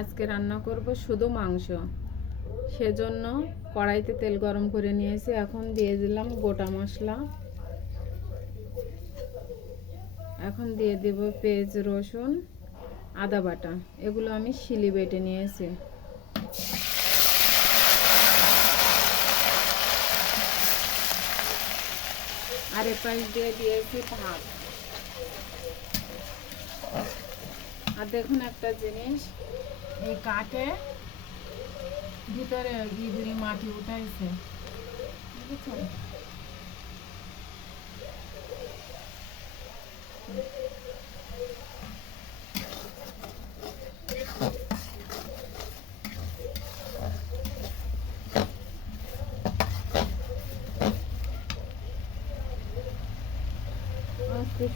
আজকে রান্না করব শুধু মাংস। সেজন্য কড়াইতে তেল গরম করে নিয়েছি। এখন দিয়ে দিলাম গোটা মশলা। এখন দিয়ে দেব পেঁয়াজ, রসুন, আদা বাটা। এগুলো আমি শিলি বেটে নিয়েছি। আর পাশ দিয়ে দিয়েছি ভাত। আর দেখুন একটা জিনিস এই কাঠে ভিতরে ইঁদুরি মাটি উঠাইছে।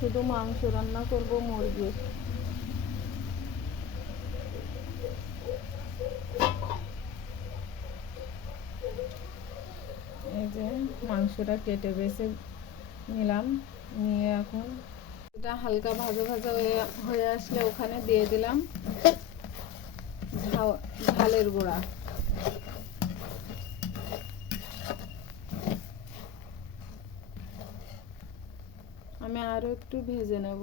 শুধু মাংস রান্না করব মুরগির এই যে মাংসটা কেটে বেছে নিলাম, নিয়ে এখন এটা হালকা ভাজা ভাজা হয়ে হয়ে আসলে ওখানে দিয়ে দিলাম ঝালের গুঁড়া। আমি আরও একটু ভেজে নেব।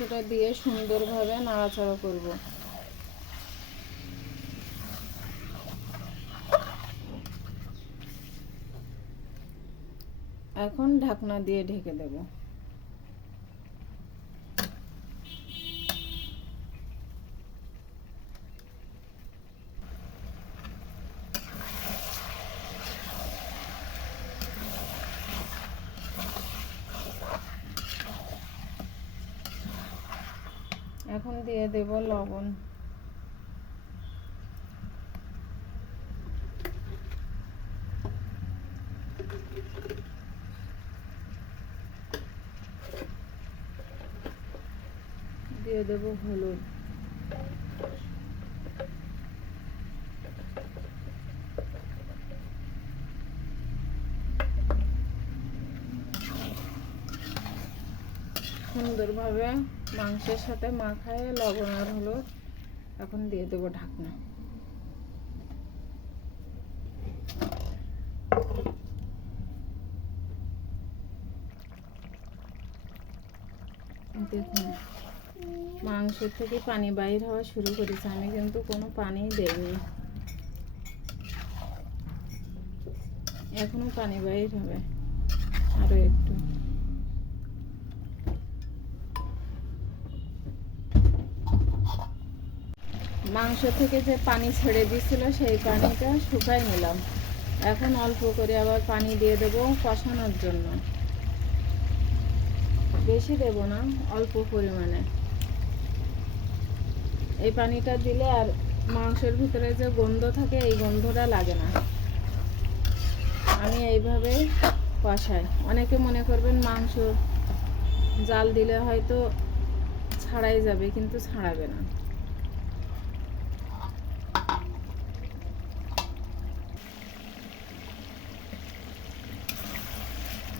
মাংসটা দিয়ে সুন্দরভাবে নাড়াচাড়া করব। এখন ঢাকনা দিয়ে ঢেকে দেব। এখন দিয়ে দেব লবণ। দিয়ে দেব হলুদ। সুন্দরভাবে মাংসের সাথে মাখায় লবণ আর হলুদ এখন দিয়ে দেবো ঢাকনা। দেখুন মাংস থেকে পানি বাইর হওয়া শুরু করেছে। আমি কিন্তু কোনো পানি দেইনি। এখনও পানি বাইর হবে। আরও একটু। মাংস থেকে যে পানি ছেড়ে দিছিল সেই পানিটা শুকাই নিলাম। এখন অল্প করে আবার পানি দিয়ে দেব কষানোর জন্য। বেশি দেব না, অল্প পরিমাণে। এই পানিটা দিলে আর মাংসের ভিতরে যে গন্ধ থাকে, এই গন্ধটা লাগে না। আমি এইভাবে কষাই। অনেকে মনে করবেন মাংস জাল দিলে হয়তো ছাড়াই যাবে, কিন্তু ছাড়াবে না।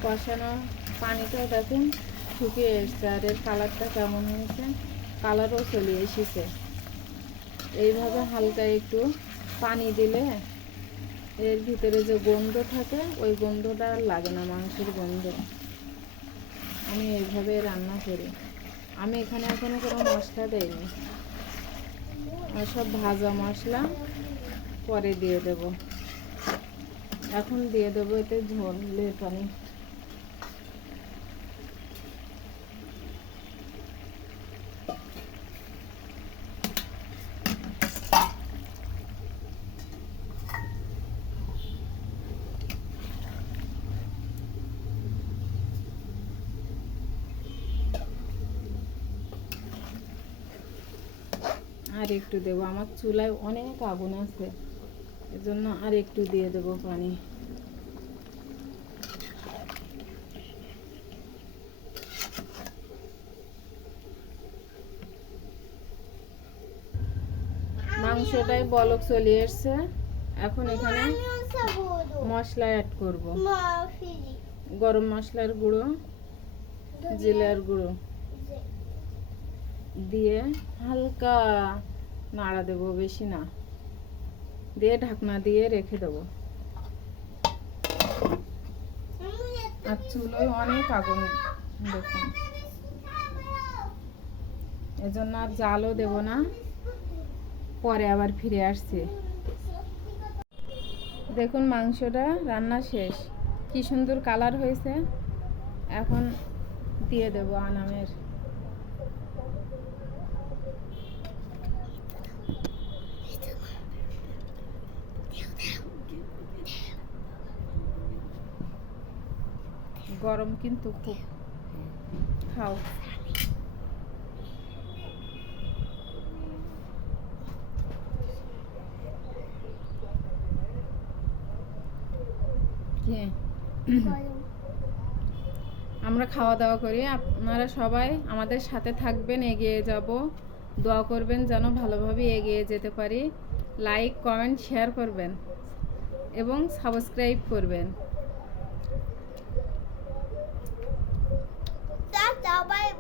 কষানো পানিটাও দেখুন, শুকিয়ে এসছে আর এর কালারটা কেমন হয়েছে? কালারও চলে এসেছে। এইভাবে হালকা একটু পানি দিলে এর ভিতরে যে গন্ধ থাকে, ওই গন্ধটা আর লাগে না, মাংসের গন্ধ। আমি এইভাবে রান্না করি। আমি এখানে এখনও কোনো মশলা দেইনি। আর সব ভাজা মশলা পরে দিয়ে দেব। এখন দিয়ে দেবো এতে ঝোলের পানি আর একটু দেবো। আমার চুলায় অনেক আগুন আছে। এজন্য আর একটু দিয়ে দেবো পানি। মাংসটাই বলক চলে এসছে। এখন এখানে মশলা অ্যাড করব। গরম মশলার গুঁড়ো, জিলার গুঁড়ো। দিয়ে হালকা নাড়া দেবো বেশি না। দিয়ে ঢাকনা দিয়ে রেখে দেবো। আর চুলোয় অনেক আগুন, দেখুন। এজন্য আর জালও দেব না। পরে আবার ফিরে আসছে। দেখুন মাংসটা রান্না শেষ। কি সুন্দর কালার হয়েছে। এখন দিয়ে দেবো আনামের। গরম কিন্তু খুব। খাও। আমরা খাওয়া দাওয়া করি। আপনারা সবাই আমাদের সাথে থাকবেন, এগিয়ে যাব। দোয়া করবেন যেন ভালোভাবে এগিয়ে যেতে পারি। লাইক কমেন্ট শেয়ার করবেন এবং সাবস্ক্রাইব করবেন। డబల్